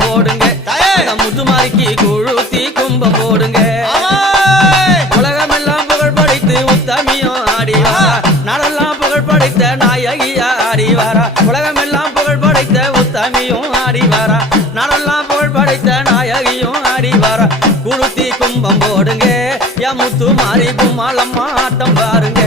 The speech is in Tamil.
கும்பம் போடுங்க முத்துமாரிக்கு குழுத்தி கும்பம் போடுங்க உலகமெல்லாம் புகழ் படைத்து உத்தமியும் ஆடிவாரா நாடெல்லாம் புகழ் படைத்த நாயகியா ஆடிவாரா உலகமெல்லாம் புகழ் படைத்த உத்தமியும் ஆடிவாரா நாடெல்லாம் புகழ் படைத்த நாயகியும் ஆடிவாரா குழுத்தி கும்பம் போடுங்க முத்துமாரி கும்மாளம்மா ஆட்டம் பாருங்க